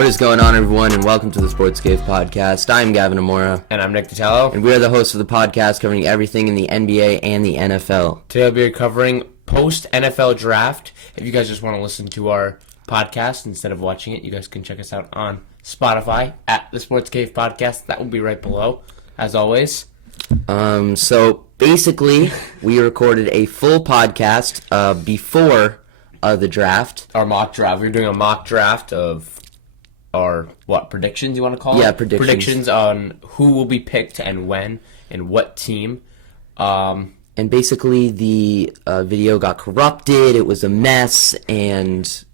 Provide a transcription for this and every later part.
What is going on, everyone, and welcome to the Sports Cave Podcast. I'm Gavin Amora. And I'm Nick Tatello. And we are the hosts of the podcast covering everything in the NBA and the NFL. Today we'll be covering post-NFL draft. If you guys just want to listen to our podcast instead of watching it, you guys can check us out on Spotify at the Sports Cave Podcast. That will be right below, as always. So basically, we recorded a full podcast before the draft. Our mock draft. We're doing a mock draft of our, predictions you want to call it? Yeah, predictions. Predictions on who will be picked and when and what team. And basically, the video got corrupted. It was a mess, and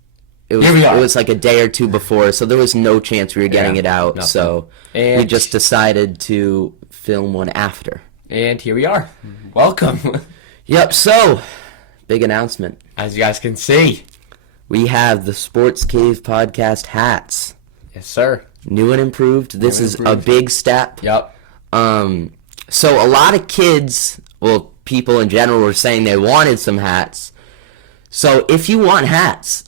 it was like a day or two before, so there was no chance we were getting it out. Nothing. So we just decided to film one after. And here we are. Welcome. Yep, so, big announcement. As you guys can see, we have the Sports Cave Podcast hats. Yes, sir. New and improved. This is a big step. Yep. So a lot of kids, people in general were saying they wanted some hats. So if you want hats,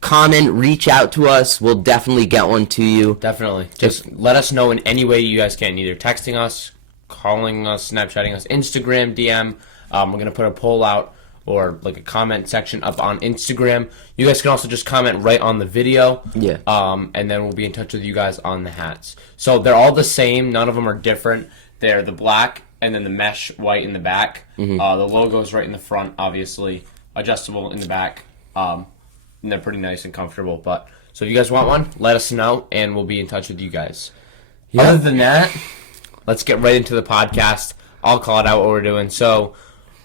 comment, reach out to us. We'll definitely get one to you. Definitely. Just let us know in any way you guys can, either texting us, calling us, Snapchatting us, Instagram, DM. We're going to put a poll out or like a comment section up on Instagram. You guys can also just comment right on the video. Yeah. And then we'll be in touch with you guys on the hats. So they're all the same. None of them are different. They're the black and then the mesh white in the back. Mm-hmm. The logo is right in the front, obviously. Adjustable in the back. And they're pretty nice and comfortable. So if you guys want one, let us know, and we'll be in touch with you guys. Yeah. Other than that, let's get right into the podcast. I'll call it out what we're doing. So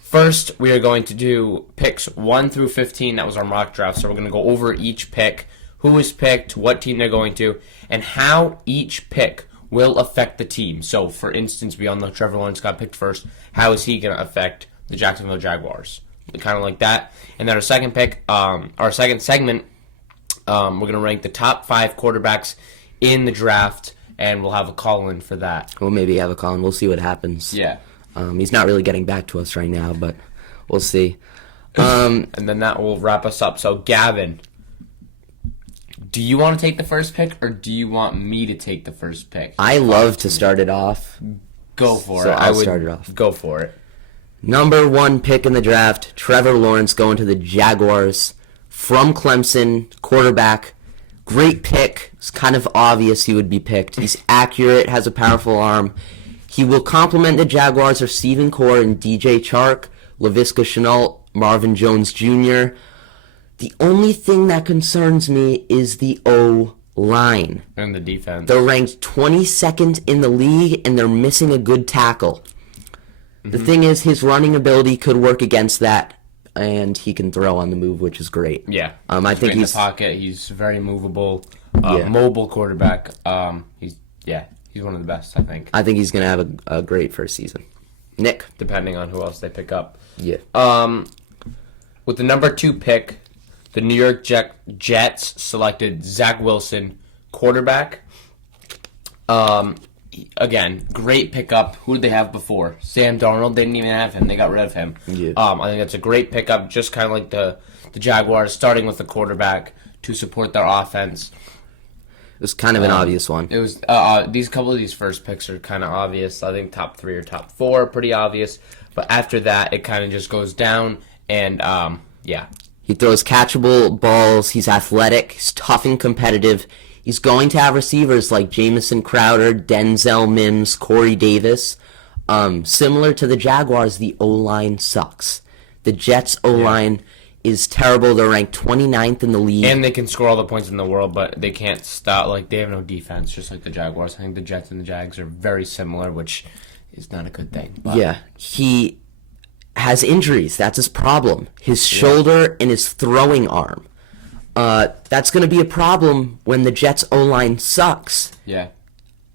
first, we are going to do picks 1 through 15. That was our mock draft. So we're going to go over each pick, who was picked, what team they're going to, and how each pick will affect the team. So, for instance, we all know Trevor Lawrence got picked first. How is he going to affect the Jacksonville Jaguars? Kind of like that. And then our second pick, our second segment, we're going to rank the top 5 quarterbacks in the draft, and we'll have a call-in for that. We'll maybe have a call-in. We'll see what happens. Yeah. He's not really getting back to us right now, but we'll see. And then that will wrap us up. So, Gavin, do you want to take the first pick, or do you want me to take the first pick? I love to start it off. Go for it. So I'll start it off. Go for it. Number 1 pick in the draft, Trevor Lawrence going to the Jaguars from Clemson, quarterback. Great pick. It's kind of obvious he would be picked. He's accurate, has a powerful arm. He will complement the Jaguars' receiving core in DJ Chark, Laviska Shenault, Marvin Jones Jr. The only thing that concerns me is the O-line. And the defense. They're ranked 22nd in the league, and they're missing a good tackle. Mm-hmm. The thing is, his running ability could work against that, and he can throw on the move, which is great. Yeah. I think he's in the pocket. He's very movable, mobile quarterback. He's one of the best, I think. I think he's going to have a great first season. Nick? Depending on who else they pick up. Yeah. With the number 2 pick, the New York Jets selected Zach Wilson, quarterback. Again, great pickup. Who did they have before? Sam Darnold. They didn't even have him. They got rid of him. Yeah. I think that's a great pickup, just kind of like the Jaguars, starting with the quarterback to support their offense. It was kind of an obvious one. It was couple of these first picks are kind of obvious. I think top 3 or top 4 are pretty obvious. But after that, it kind of just goes down, and yeah. He throws catchable balls. He's athletic. He's tough and competitive. He's going to have receivers like Jamison Crowder, Denzel Mims, Corey Davis. Similar to the Jaguars, the O-line sucks. The Jets' O-line is terrible. They're ranked 29th in the league. And they can score all the points in the world, but they can't stop. Like, they have no defense, just like the Jaguars. I think the Jets and the Jags are very similar, which is not a good thing. But. Yeah, he has injuries. That's his problem. His shoulder and his throwing arm. That's going to be a problem when the Jets' O-line sucks. Yeah.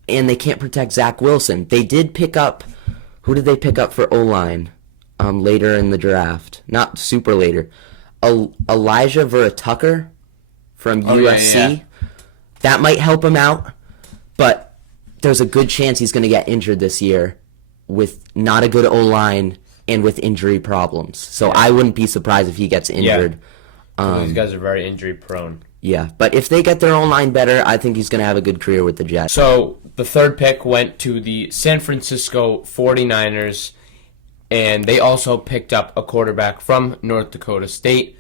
And they can't protect Zach Wilson. They did pick up... Who did they pick up for O-line later in the draft? Not super later. Elijah Vera Tucker from USC. Yeah. That might help him out, but there's a good chance he's going to get injured this year with not a good O-line and with injury problems. So I wouldn't be surprised if he gets injured. These guys are very injury prone. Yeah, but if they get their own line better, I think he's going to have a good career with the Jets. So the third pick went to the San Francisco 49ers, and they also picked up a quarterback from North Dakota State,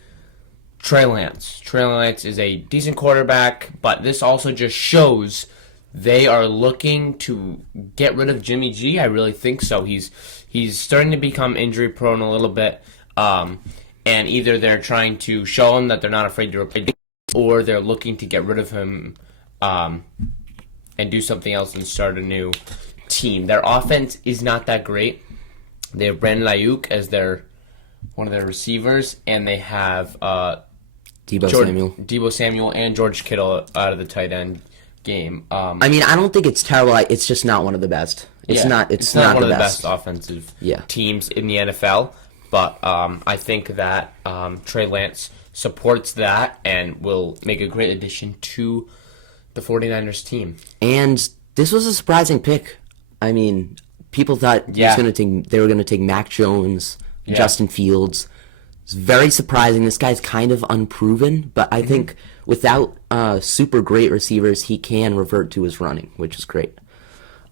Trey Lance. Trey Lance is a decent quarterback, but this also just shows they are looking to get rid of Jimmy G. I really think so. He's starting to become injury prone a little bit, and either they're trying to show him that they're not afraid to replace him, or they're looking to get rid of him and do something else and start a new team. Their offense is not that great. They have Brandon Ayuk as one of their receivers, and they have Deebo Samuel and George Kittle out of the tight end game. I mean, I don't think it's terrible. It's just not one of the best. It's not one of the best offensive teams in the NFL. But I think that Trey Lance supports that and will make a great addition to the 49ers team. And this was a surprising pick. I mean, people thought they were going to take Mac Jones, Justin Fields. It's very surprising. This guy's kind of unproven, but I think without super great receivers, he can revert to his running, which is great.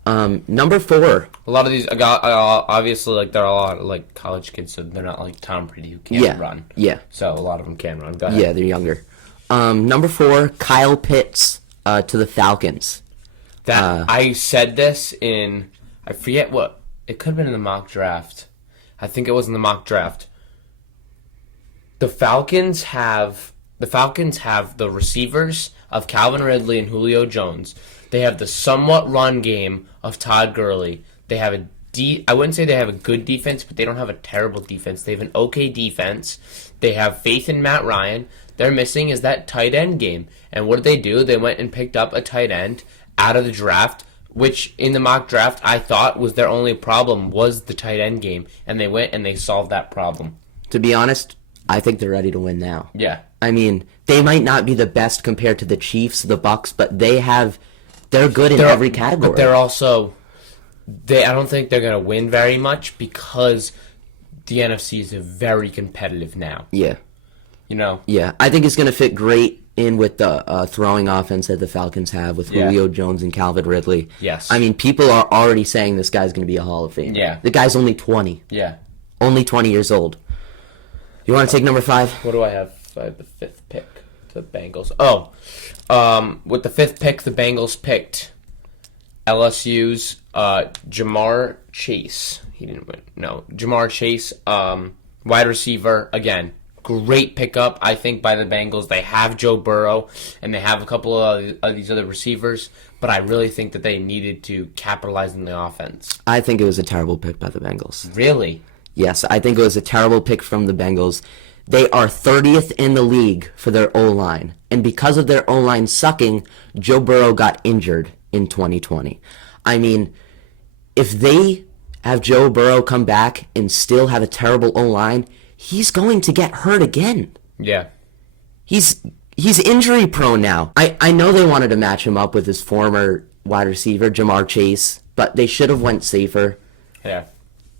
Number 4. A lot of these, obviously, like, they're a lot of, like, college kids, so they're not like Tom Brady who can't run. Yeah. So a lot of them can run. Go ahead. Yeah, they're younger. Number 4, Kyle Pitts to the Falcons. I said this in, I forget what, it could have been in the mock draft. I think it was in the mock draft. The Falcons have the receivers of Calvin Ridley and Julio Jones. They have the somewhat run game of Todd Gurley. They have I wouldn't say they have a good defense, but they don't have a terrible defense. They have an okay defense. They have faith in Matt Ryan. They're missing is that tight end game. And what did they do? They went and picked up a tight end out of the draft, which in the mock draft I thought was their only problem was the tight end game. And they went and they solved that problem. To be honest, I think they're ready to win now. Yeah. I mean, they might not be the best compared to the Chiefs, the Bucks, but they're good in every category. But they're also, I don't think they're going to win very much because the NFC is very competitive now. Yeah. You know? Yeah, I think it's going to fit great in with the throwing offense that the Falcons have with Julio Jones and Calvin Ridley. Yes. I mean, people are already saying this guy's going to be a Hall of Famer. Yeah. The guy's only 20. Yeah. Only 20 years old. You want to take number 5? What do I have? I have the 5th pick. The Bengals. With the 5th pick, the Bengals picked LSU's Jamar Chase. He didn't win. No, Jamar Chase, wide receiver. Again, great pickup, I think, by the Bengals. They have Joe Burrow, and they have a couple of these other receivers, but I really think that they needed to capitalize on the offense. I think it was a terrible pick by the Bengals. Really? Yes, I think it was a terrible pick from the Bengals. They are 30th in the league for their O-line. And because of their O-line sucking, Joe Burrow got injured in 2020. I mean, if they have Joe Burrow come back and still have a terrible O-line, he's going to get hurt again. Yeah. He's injury prone now. I know they wanted to match him up with his former wide receiver, Jamar Chase, but they should have went safer. Yeah.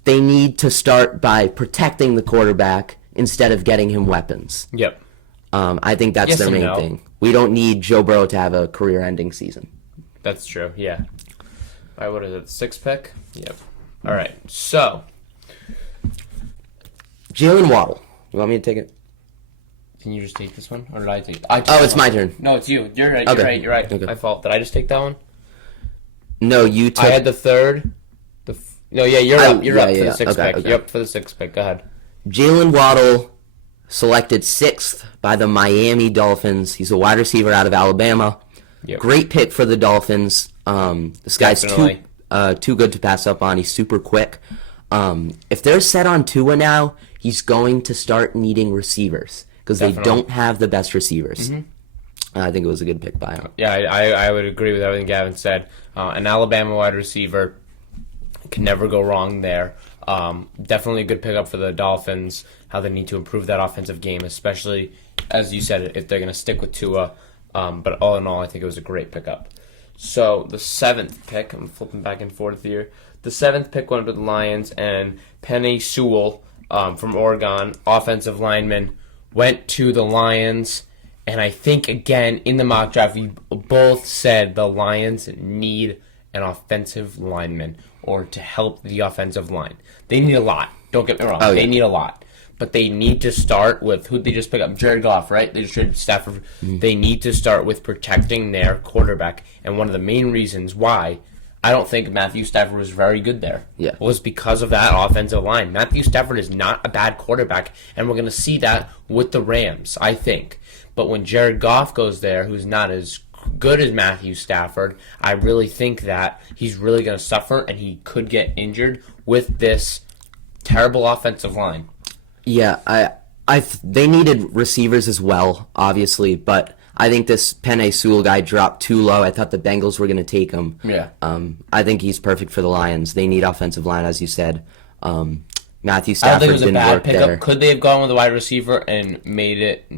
They need to start by protecting the quarterback instead of getting him weapons. Yep. I think that's their main thing. We don't need Joe Burrow to have a career-ending season. That's true, yeah. All right, what is it, 6th pick? Yep. All right, so. Jalen Waddle. You want me to take it? Can you just take this one? Or did I take it? It's my turn. No, it's you. You're right, Okay. you're right. Okay. My fault. Did I just take that one? No, you took... I had the 3rd. You're up for the 6th pick. Okay. You're up for the 6th pick. Go ahead. Jalen Waddle, selected 6th by the Miami Dolphins. He's a wide receiver out of Alabama. Yep. Great pick for the Dolphins. This guy's too good to pass up on. He's super quick. If they're set on Tua now, he's going to start needing receivers because they don't have the best receivers. Mm-hmm. I think it was a good pick by him. Yeah, I would agree with everything Gavin said. An Alabama wide receiver can never go wrong there. Definitely a good pickup for the Dolphins, how they need to improve that offensive game, especially, as you said, if they're going to stick with Tua. But all in all, I think it was a great pickup. So the 7th pick, I'm flipping back and forth here. The 7th pick went to the Lions, and Penei Sewell from Oregon, offensive lineman, went to the Lions. And I think, again, in the mock draft, we both said the Lions need an offensive lineman or to help the offensive line. They need a lot. Don't get me wrong. They need a lot. But they need to start with, who'd they just pick up? Jared Goff, right? They just traded Stafford. They need to start with protecting their quarterback. And one of the main reasons why I don't think Matthew Stafford was very good there was because of that offensive line. Matthew Stafford is not a bad quarterback, and we're going to see that with the Rams, I think. But when Jared Goff goes there, who's not as good as Matthew Stafford, I really think that he's really going to suffer, and he could get injured with this terrible offensive line. Yeah, they needed receivers as well, obviously, but I think this Penei Sewell guy dropped too low. I thought the Bengals were going to take him. Yeah. I think he's perfect for the Lions. They need offensive line, as you said. Matthew I don't Stafford think it was a didn't bad work pickup. there. Could they have gone with a wide receiver and made it?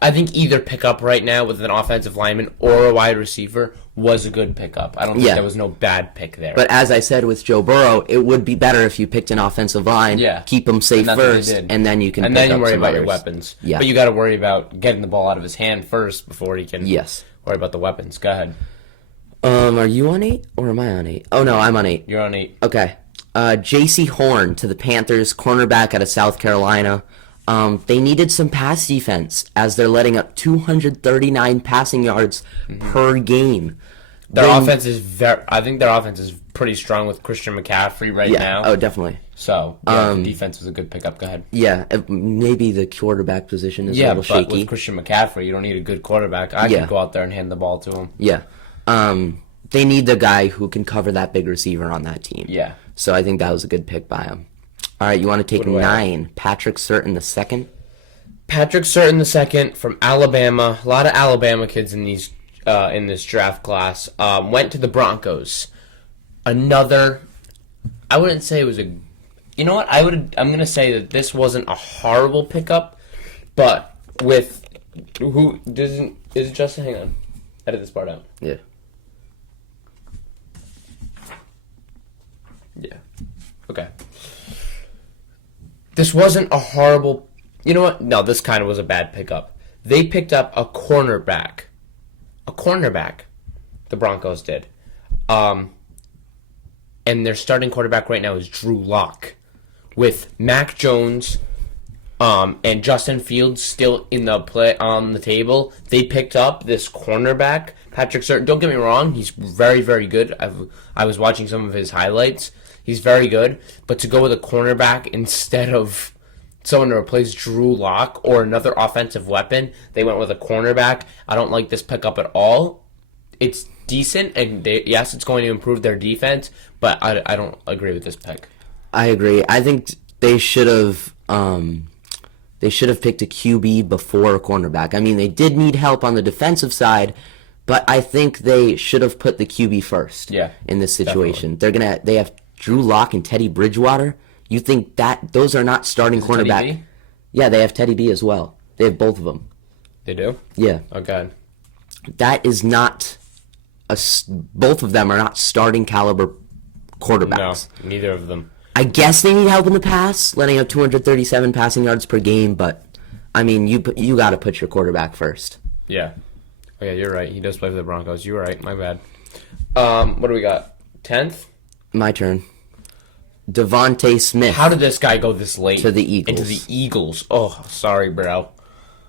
I think either pickup right now with an offensive lineman or a wide receiver was a good pickup. I don't think there was no bad pick there. But as I said with Joe Burrow, it would be better if you picked an offensive line, keep him safe first, and then you can and pick then you up worry some about others. your weapons. Yeah. But you got to worry about getting the ball out of his hand first before he can worry about the weapons. Go ahead. Are you on 8 or am I on 8? Oh, no, I'm on 8. You're on 8. Okay. J.C. Horn to the Panthers, cornerback out of South Carolina. They needed some pass defense as they're letting up 239 passing yards per game. Their offense is I think their offense is pretty strong with Christian McCaffrey right now. Oh, definitely. So, the defense was a good pickup. Go ahead. Yeah, maybe the quarterback position is a little shaky. Yeah, but with Christian McCaffrey, you don't need a good quarterback. I could go out there and hand the ball to him. Yeah. They need the guy who can cover that big receiver on that team. Yeah. So I think that was a good pick by him. All right, you want to take 9. Patrick Surtain II? Patrick Surtain II from Alabama. A lot of Alabama kids in this draft class. Went to the Broncos. Another, I wouldn't say it was a, you know what? I'm going to say that this wasn't a horrible pickup, but with, is Justin, hang on. Edit this part out. Yeah. Yeah. Okay. This wasn't a horrible... You know what? No, this kind of was a bad pickup. They picked up a cornerback. A cornerback. The Broncos did. And their starting quarterback right now is Drew Lock. With Mac Jones and Justin Fields still in the play on the table, they picked up this cornerback, Patrick Surtain. Don't get me wrong, he's very, very good. I was watching some of his highlights. He's very good, but to go with a cornerback instead of someone to replace Drew Lock or another offensive weapon, they went with a cornerback. I don't like this pickup at all. It's decent, and yes, it's going to improve their defense, but I don't agree with this pick. I agree. I think they should have picked a QB before a cornerback. I mean, they did need help on the defensive side, but I think they should have put the QB first. In this situation, definitely. They have Drew Lock and Teddy Bridgewater. You think that those are not starting cornerback? Teddy B? Yeah, they have Teddy B as well. They have both of them. They do? Yeah. Oh, God. That is not both of them are not starting caliber quarterbacks. No, neither of them. I guess they need help in the pass, letting up 237 passing yards per game, but I mean, you got to put your quarterback first. Yeah. Oh, yeah, you're right. He does play for the Broncos. You're right. My bad. What do we got? 10th? My turn. Devonta Smith. How did this guy go this late? To the Eagles. Into the Eagles. Oh, sorry, bro.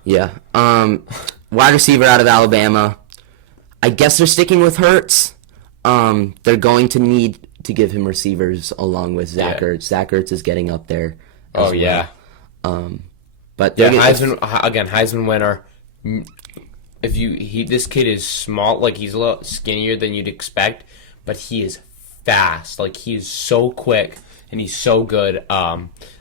Yeah. Wide receiver out of Alabama. I guess they're sticking with Hurts. They're going to need to give him receivers along with Zach Ertz. Zach Ertz is getting up there. Oh, yeah. But Heisman winner. This kid is small, like he's a little skinnier than you'd expect, but he is fast. Like he is so quick and he's so good.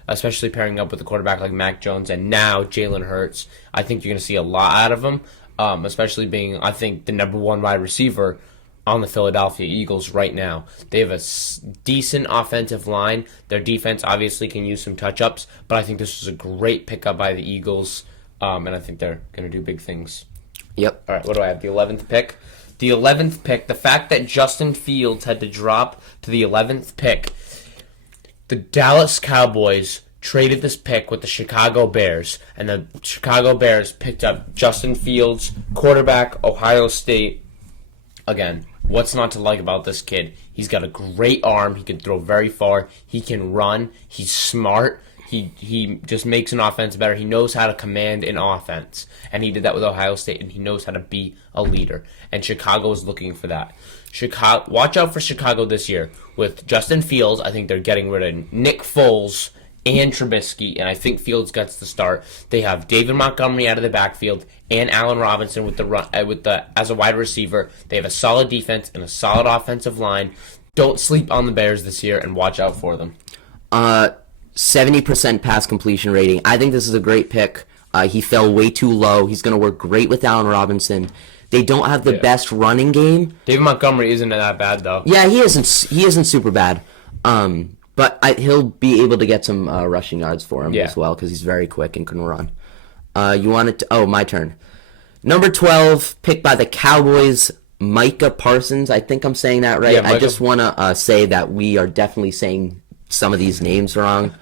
Especially pairing up with a quarterback like Mac Jones and now Jalen Hurts. I think you're going to see a lot out of him. Especially being, I think, the number 1 wide receiver on the Philadelphia Eagles right now. They have a decent offensive line. Their defense obviously can use some touch-ups, but I think this was a great pickup by the Eagles, and I think they're going to do big things. Yep. All right, what do I have? The 11th pick? The 11th pick, the fact that Justin Fields had to drop to the 11th pick, the Dallas Cowboys traded this pick with the Chicago Bears, and the Chicago Bears picked up Justin Fields, quarterback, Ohio State. Again, what's not to like about this kid? He's got a great arm. He can throw very far. He can run. He's smart. He just makes an offense better. He knows how to command an offense. And he did that with Ohio State, and he knows how to be a leader. And Chicago is looking for that. Watch out for Chicago this year. With Justin Fields, I think they're getting rid of Nick Foles and Trubisky, and I think Fields gets the start. They have David Montgomery out of the backfield and Allen Robinson with as a wide receiver. They have a solid defense and a solid offensive line. Don't sleep on the Bears this year, and watch out for them. 70% pass completion rating. I think this is a great pick. He fell way too low. He's going to work great with Allen Robinson. They don't have the best running game. David Montgomery isn't that bad, though. Yeah, he isn't super bad. But he'll be able to get some rushing yards for him as well because he's very quick and can run. My turn. Number 12, picked by the Cowboys, Micah Parsons. I think I'm saying that right. Yeah, I just want to say that we are definitely saying some of these names wrong.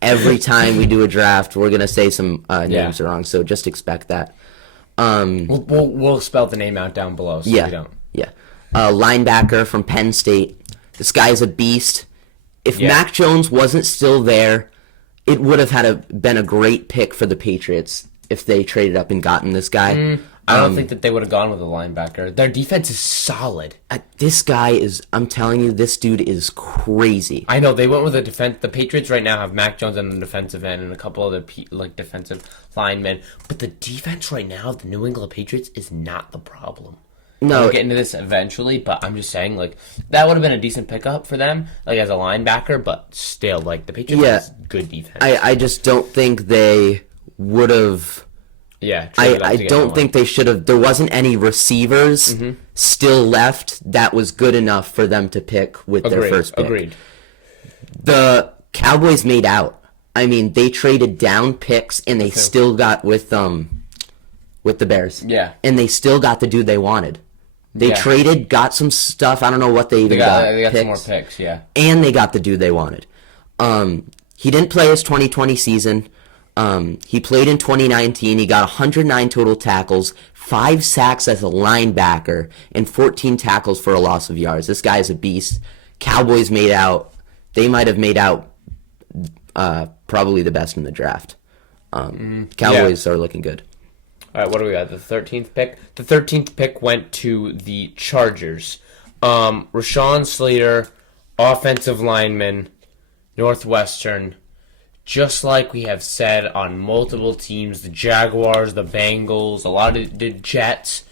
Every time we do a draft, we're going to say some names wrong, so just expect that. We'll spell the name out down below so you don't. Yeah. Linebacker from Penn State. This guy is a beast. If Mac Jones wasn't still there, it would have been a great pick for the Patriots if they traded up and gotten this guy. I don't think that they would have gone with a linebacker. Their defense is solid. This guy is, I'm telling you, this dude is crazy. I know, they went with a defense. The Patriots right now have Mac Jones on the defensive end and a couple other defensive linemen. But the defense right now of the New England Patriots is not the problem. No, we'll get into this eventually, but I'm just saying, that would have been a decent pickup for them, as a linebacker, but still, the Patriots have good defense. I just don't think they would have... Yeah, I don't think they should have... There wasn't any receivers still left that was good enough for them to pick with their first pick. Agreed. The Cowboys made out. I mean, they traded down picks, and they still got with the Bears. Yeah. And they still got the dude they wanted. They traded, got some stuff. I don't know what they even got. They got some more picks, yeah. And they got the dude they wanted. He didn't play his 2020 season. He played in 2019. He got 109 total tackles, 5 sacks as a linebacker, and 14 tackles for a loss of yards. This guy is a beast. Cowboys made out. They might have made out probably the best in the draft. Cowboys are looking good. All right, what do we got? The 13th pick? The 13th pick went to the Chargers. Rashawn Slater, offensive lineman, Northwestern. Just like we have said on multiple teams, the Jaguars, the Bengals, a lot of the Jets,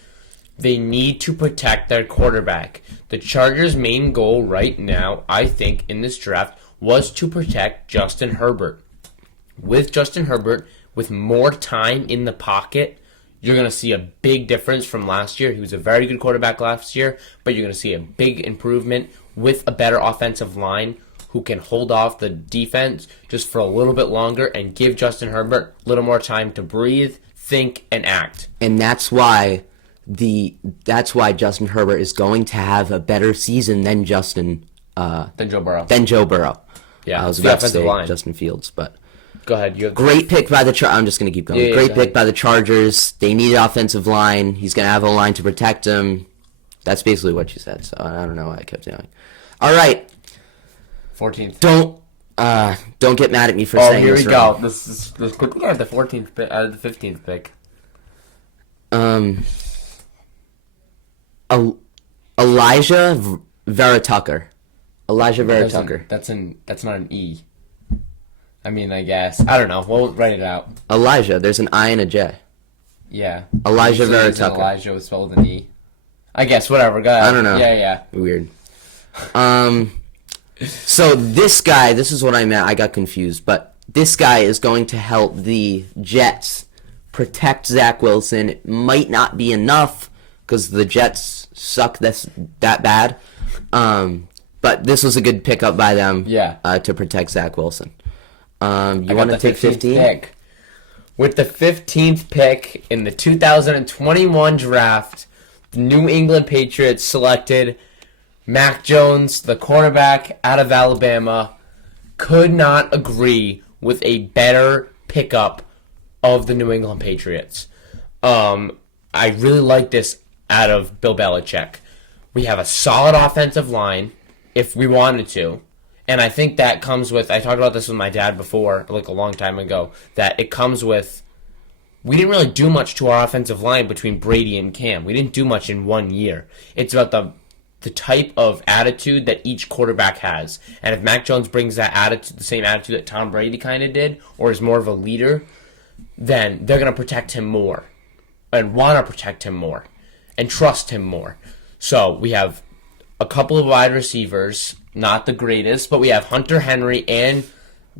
they need to protect their quarterback. The Chargers' main goal right now, I think, in this draft was to protect Justin Herbert. With Justin Herbert, with more time in the pocket, you're going to see a big difference from last year. He was a very good quarterback last year, but you're going to see a big improvement with a better offensive line who can hold off the defense just for a little bit longer and give Justin Herbert a little more time to breathe, think, and act. And that's why Justin Herbert is going to have a better season than Joe Burrow. Yeah, I was about to say Justin Fields, but go ahead. Great pick by the Chargers. I'm just going to keep going. Yeah, Great pick by the Chargers. They need an offensive line. He's going to have a line to protect him. That's basically what you said, so I don't know why I kept going. All right. 14th. Don't get mad at me for saying this wrong. Oh, here we go. This quickly at the 14th pick, the 15th pick. Elijah Vera Tucker. That's not an E. I mean, I guess. I don't know. We'll write it out. Elijah. There's an I and a J. Yeah. Elijah Vera Tucker. Elijah was spelled with an E. I guess, whatever. Go ahead. I don't know. Yeah. Weird. So this guy, this is what I meant. I got confused. But this guy is going to help the Jets protect Zach Wilson. It might not be enough because the Jets suck that bad. But this was a good pickup by them to protect Zach Wilson. You want to take 15? With the 15th pick in the 2021 draft, the New England Patriots selected Mac Jones, the cornerback out of Alabama. Could not agree with a better pickup of the New England Patriots. I really like this out of Bill Belichick. We have a solid offensive line if we wanted to. And I think that comes with, I talked about this with my dad before, like a long time ago, that it comes with, we didn't really do much to our offensive line between Brady and Cam. We didn't do much in 1 year. It's about the type of attitude that each quarterback has. And if Mac Jones brings that attitude, the same attitude that Tom Brady kind of did, or is more of a leader, then they're going to protect him more and want to protect him more and trust him more. So we have a couple of wide receivers, not the greatest, but we have Hunter Henry and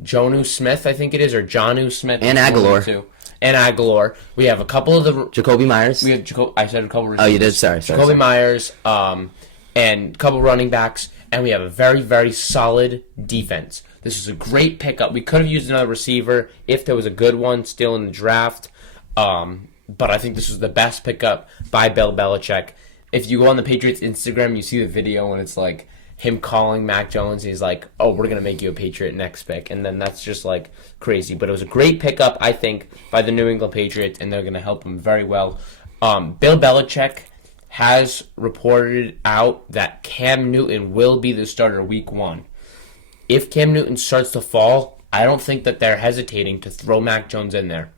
Jonnu Smith, I think it is, or Jonnu Smith. And Aguilar. And Aguilar. We have a couple of the... Jacoby Myers. We have I said a couple receivers. Oh, you did? Sorry. Jacoby Myers, and a couple running backs, and we have a very, very solid defense. This is a great pickup. We could have used another receiver if there was a good one still in the draft, but I think this was the best pickup by Bill Belichick. If you go on the Patriots Instagram, you see the video when it's like him calling Mac Jones. He's like, "Oh, we're gonna make you a Patriot next pick," and then that's just like crazy. But it was a great pickup, I think, by the New England Patriots, and they're gonna help him very well. Bill Belichick has reported out that Cam Newton will be the starter week 1. If Cam Newton starts to fall, I don't think that they're hesitating to throw Mac Jones in there.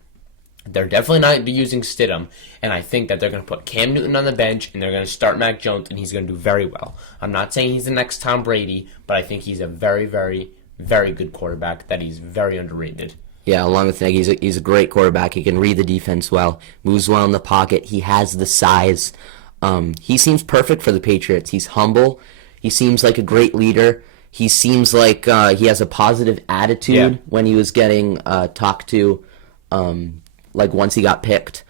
They're definitely not using Stidham, and I think that they're going to put Cam Newton on the bench, and they're going to start Mac Jones, and he's going to do very well. I'm not saying he's the next Tom Brady, but I think he's a very, very, very good quarterback, that he's very underrated. Yeah, along with Nick, he's a great quarterback. He can read the defense well, moves well in the pocket. He has the size. He seems perfect for the Patriots. He's humble. He seems like a great leader. He seems like he has a positive attitude when he was getting talked to, like once he got picked.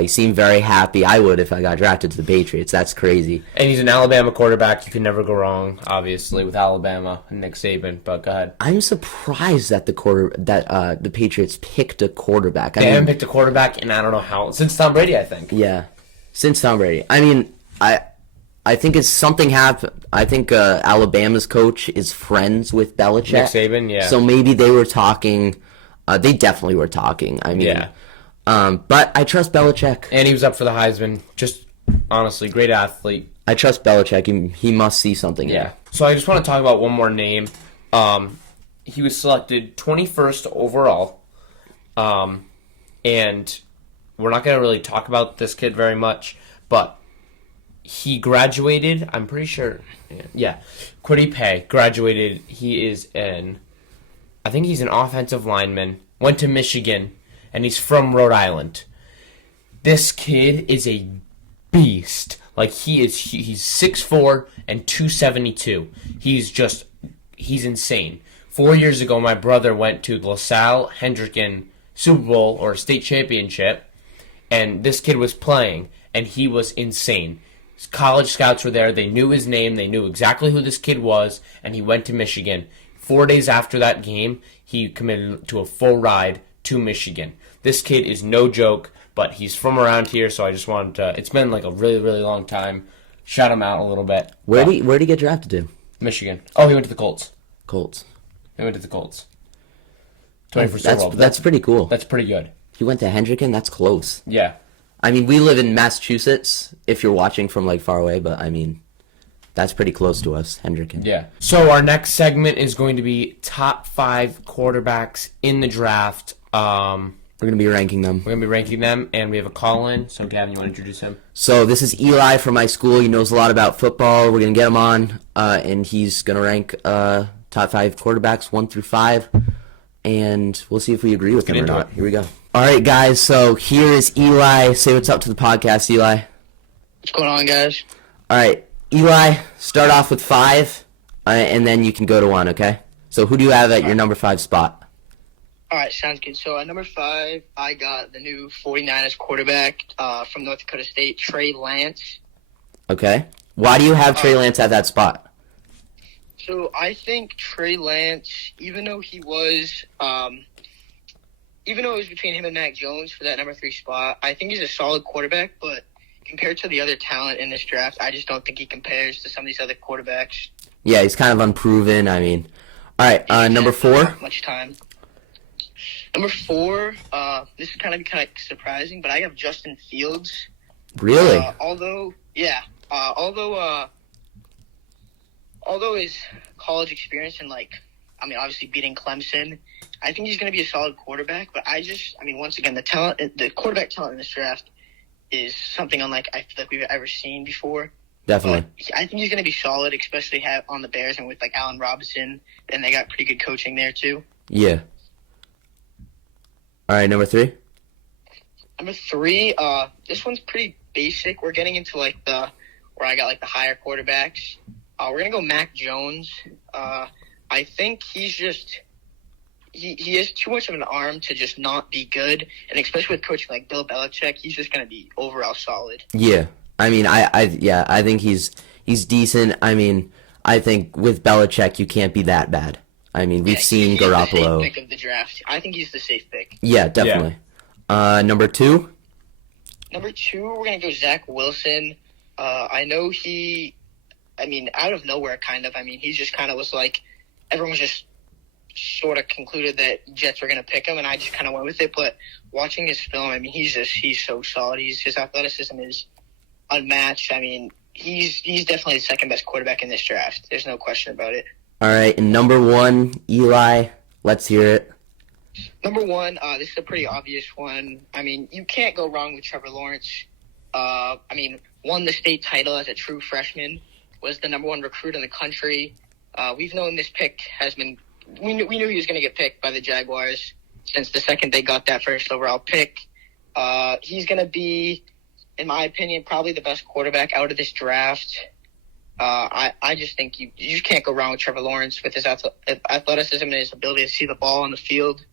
He seemed very happy. I would if I got drafted to the Patriots. That's crazy. And he's an Alabama quarterback. You can never go wrong, obviously, with Alabama and Nick Saban. But go ahead. I'm surprised that the Patriots picked a quarterback. They haven't picked a quarterback in I don't know how since Tom Brady, I think. Yeah, since Tom Brady. I mean, I think it's something happened. I think Alabama's coach is friends with Belichick. Nick Saban, yeah. So maybe they were talking. They definitely were talking. I mean, yeah. But I trust Belichick. And he was up for the Heisman. Just, honestly, great athlete. I trust Belichick. He must see something. Yeah. Here. So I just want to talk about one more name. He was selected 21st overall. And we're not going to really talk about this kid very much, but he graduated, I'm pretty sure. Yeah. Kwity Paye graduated. He is I think he's an offensive lineman. Went to Michigan. And he's from Rhode Island. This kid is a beast. Like, he's 6'4" and 272. He's insane. 4 years ago, my brother went to LaSalle Hendricken Super Bowl or state championship, and this kid was playing, and he was insane. His college scouts were there. They knew his name. They knew exactly who this kid was, and he went to Michigan. 4 days after that game, he committed to a full ride to Michigan. This kid is no joke, but he's from around here, so I just wanted to... It's been like a really, really long time. Shout him out a little bit. Where'd he get drafted to? Michigan. Oh, he went to the Colts. Colts. He went to the Colts. 21st That's pretty cool. That's pretty good. He went to Hendricken? That's close. Yeah. I mean, we live in Massachusetts, if you're watching from like far away, but I mean... That's pretty close to us, Hendricken. Yeah. So our next segment is going to be top 5 quarterbacks in the draft. We're going to be ranking them. And we have a call-in. So, Gavin, you want to introduce him? So, this is Eli from my school. He knows a lot about football. We're going to get him on, and he's going to rank top 5 quarterbacks, 1 through 5, and we'll see if we agree with him or not. Here we go. All right, guys, so here is Eli. Say what's up to the podcast, Eli. What's going on, guys? All right, Eli, start off with 5, and then you can go to 1, okay? So, who do you have at your number 5 spot? All right, sounds good. So at number 5, I got the new 49ers quarterback from North Dakota State, Trey Lance. Okay. Why do you have Trey Lance at that spot? So I think Trey Lance, even though it was between him and Mac Jones for that number 3 spot, I think he's a solid quarterback, but compared to the other talent in this draft, I just don't think he compares to some of these other quarterbacks. Yeah, he's kind of unproven. I mean, all right, number 4. Much time. Number 4, this is kind of surprising, but I have Justin Fields. Really? Although his college experience and obviously beating Clemson, I think he's going to be a solid quarterback. But once again, the quarterback talent in this draft is something unlike I feel like we've ever seen before. Definitely. But I think he's going to be solid, especially on the Bears and with Allen Robinson, and they got pretty good coaching there too. Yeah. All right, number 3. Number 3, this one's pretty basic. We're getting into where I got the higher quarterbacks. We're gonna go Mac Jones. I think he's just he has too much of an arm to just not be good, and especially with coaching like Bill Belichick, he's just gonna be overall solid. Yeah. I mean, I think he's decent. I mean, I think with Belichick, you can't be that bad. I mean, we've seen Garoppolo. He's the safe pick of the draft. I think he's the safe pick. Yeah, definitely. Number 2? Number 2, we're going to go Zach Wilson. I know out of nowhere, he just kind of was everyone was just sort of concluded that Jets were going to pick him, and I just kind of went with it. But watching his film, he's so solid. His athleticism is unmatched. He's definitely the second best quarterback in this draft. There's no question about it. All right, and number 1, Eli. Let's hear it. Number 1, this is a pretty obvious one. You can't go wrong with Trevor Lawrence. Won the state title as a true freshman, was the number 1 recruit in the country. We've known this pick has been – we knew he was going to get picked by the Jaguars since the second they got that first overall pick. He's going to be, in my opinion, probably the best quarterback out of this draft. I just think you can't go wrong with Trevor Lawrence with his athleticism and his ability to see the ball on the field.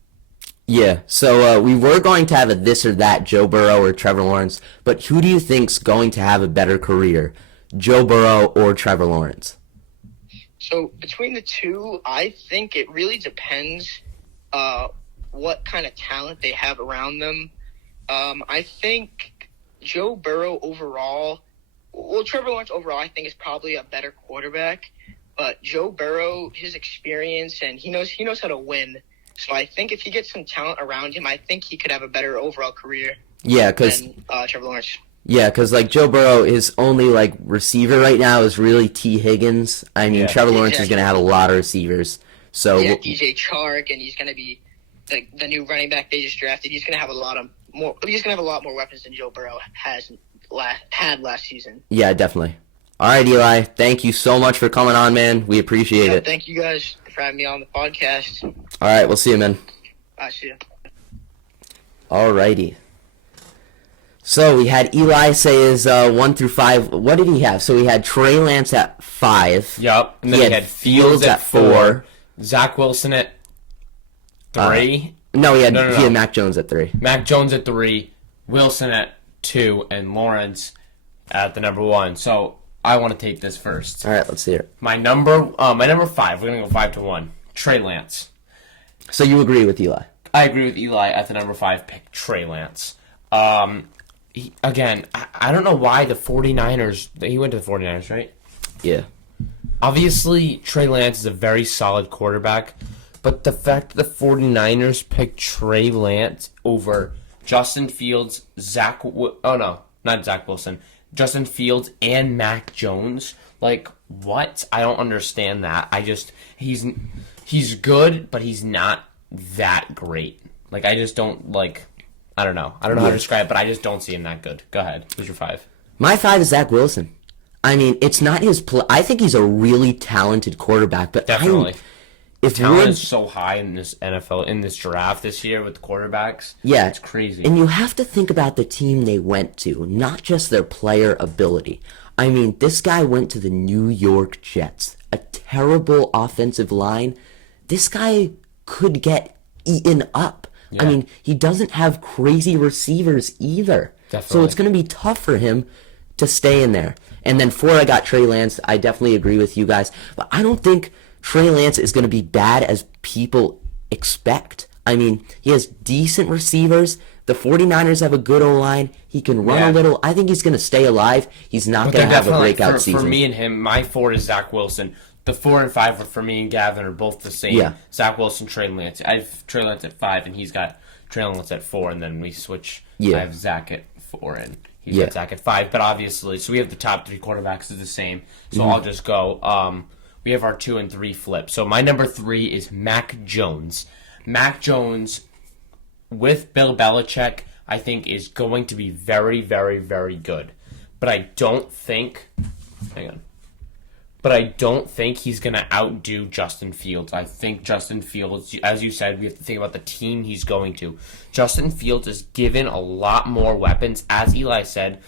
Yeah, so we were going to have a this or that, Joe Burrow or Trevor Lawrence, but who do you think's going to have a better career, Joe Burrow or Trevor Lawrence? So between the two, I think it really depends what kind of talent they have around them. I think Joe Burrow overall, Trevor Lawrence overall I think is probably a better quarterback, but Joe Burrow, his experience, and he knows how to win. So I think if he gets some talent around him, I think he could have a better overall career than Trevor Lawrence. Yeah, because Joe Burrow, his only receiver right now is really T. Higgins. Trevor Lawrence is going to have a lot of receivers. So DJ Chark, and he's going to be the new running back they just drafted. He's going to have a lot more weapons than Joe Burrow had last season. Yeah, definitely. All right, Eli. Thank you so much for coming on, man. We appreciate it. Thank you guys for having me on the podcast. All right, we'll see you, man. Bye, see you. All righty. So we had Eli say his 1 through 5. What did he have? So he had Trey Lance at 5. Yep. And then he had Fields at 4. Zach Wilson at 3. No, he had Mac Jones at 3. Mac Jones at 3. Wilson at 2. And Lawrence at the number 1. So I want to take this first. All right, let's hear it. My number 5. We're going to go 5 to 1. Trey Lance. So you agree with Eli? I agree with Eli at the number 5 pick, Trey Lance. Again, I don't know why the 49ers... He went to the 49ers, right? Yeah. Obviously, Trey Lance is a very solid quarterback, but the fact that the 49ers picked Trey Lance over Justin Fields, not Zach Wilson, Justin Fields and Mac Jones, what? I don't understand that. He's good, but he's not that great. I just don't, I don't know. I don't know how to describe it, but I just don't see him that good. Go ahead. Who's your 5? My 5 is Zach Wilson. It's not his I think he's a really talented quarterback, but definitely. If talent is so high in this NFL, in this draft this year with quarterbacks, yeah, it's crazy. And you have to think about the team they went to, not just their player ability. This guy went to the New York Jets, a terrible offensive line. This guy could get eaten up. Yeah. He doesn't have crazy receivers either. Definitely. So it's going to be tough for him to stay in there. And then 4, I got Trey Lance. I definitely agree with you guys. But I don't think Trey Lance is going to be bad as people expect. He has decent receivers. The 49ers have a good O-line. He can run a little. I think he's going to stay alive. He's not going to have a breakout season. For me and him, my 4 is Zach Wilson. the 4 and 5 for me and Gavin are both the same. Yeah. Zach Wilson, Trey Lance. I have Trey Lance at 5, and he's got Trey Lance at 4, and then we switch. Yeah. I have Zach at 4, and he's got Zach at 5. But obviously, so we have the top 3 quarterbacks is the same. So I'll just go. We have our 2 and 3 flip. So my number 3 is Mac Jones. Mac Jones with Bill Belichick, I think, is going to be very, very, very good. But I don't think he's going to outdo Justin Fields. I think Justin Fields, as you said, we have to think about the team he's going to. Justin Fields is given a lot more weapons. As Eli said,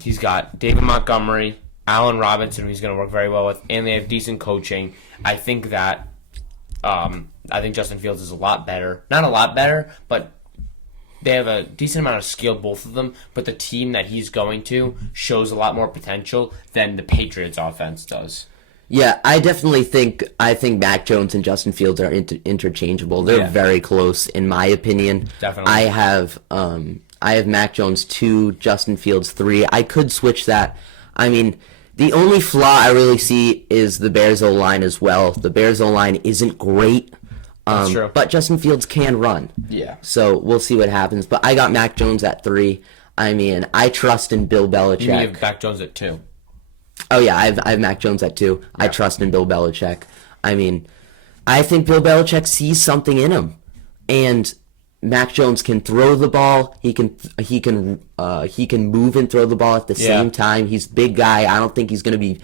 he's got David Montgomery, Allen Robinson, who he's going to work very well with, and they have decent coaching. I think that Justin Fields is a lot better. Not a lot better, but they have a decent amount of skill, both of them, but the team that he's going to shows a lot more potential than the Patriots offense does. Yeah, I think Mac Jones and Justin Fields are interchangeable. They're very close, in my opinion. Definitely. I have Mac Jones 2, Justin Fields 3. I could switch that. I mean, the only flaw I really see is the Bears O-line as well. The Bears O-line isn't great. That's true. But Justin Fields can run. Yeah. So we'll see what happens. But I got Mac Jones at 3. I mean, I trust in Bill Belichick. You have Mac Jones at 2. Oh, yeah, I have Mac Jones at 2. Yeah. I trust in Bill Belichick. I mean, I think Bill Belichick sees something in him. And Mac Jones can throw the ball. He can move and throw the ball at the same time. He's a big guy. I don't think he's going to be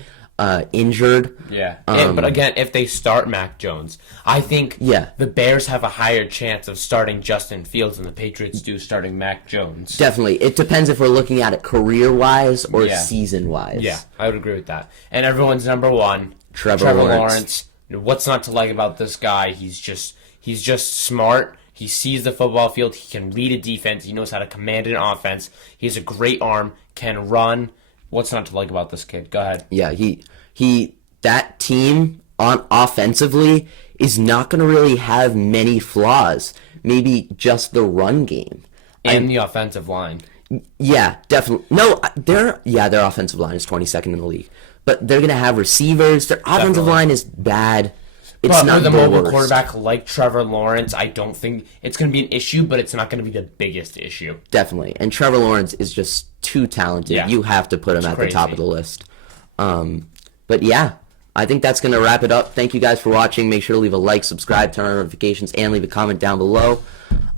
injured. Yeah. But again, if they start Mac Jones, I think the Bears have a higher chance of starting Justin Fields than the Patriots do starting Mac Jones. Definitely. It depends if we're looking at it career-wise or season-wise. Yeah, I would agree with that. And everyone's number 1, Trevor Lawrence. What's not to like about this guy? He's just smart. He sees the football field. He can lead a defense. He knows how to command an offense. He has a great arm, can run. What's not to like about this kid? Go ahead. Yeah, that team on offensively is not going to really have many flaws. Maybe just the run game and the offensive line. Yeah, definitely. No, their offensive line is 22nd in the league, but they're going to have receivers. Their offensive line is bad. It's not with a the mobile worst. quarterback like Trevor Lawrence, I don't think it's going to be an issue, but it's not going to be the biggest issue. Definitely. And Trevor Lawrence is just too talented. Yeah. You have to put him at the top of the list. But yeah, I think that's going to wrap it up. Thank you guys for watching. Make sure to leave a like, subscribe, turn on notifications, and leave a comment down below.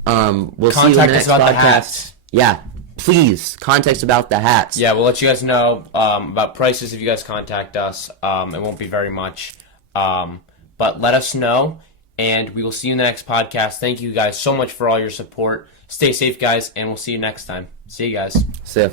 We'll see you in the next about podcast. The hats. Yeah, please, context about the hats. Yeah, we'll let you guys know about prices if you guys contact us. It won't be very much. But let us know, and we will see you in the next podcast. Thank you guys so much for all your support. Stay safe, guys, and we'll see you next time. See you guys. See ya.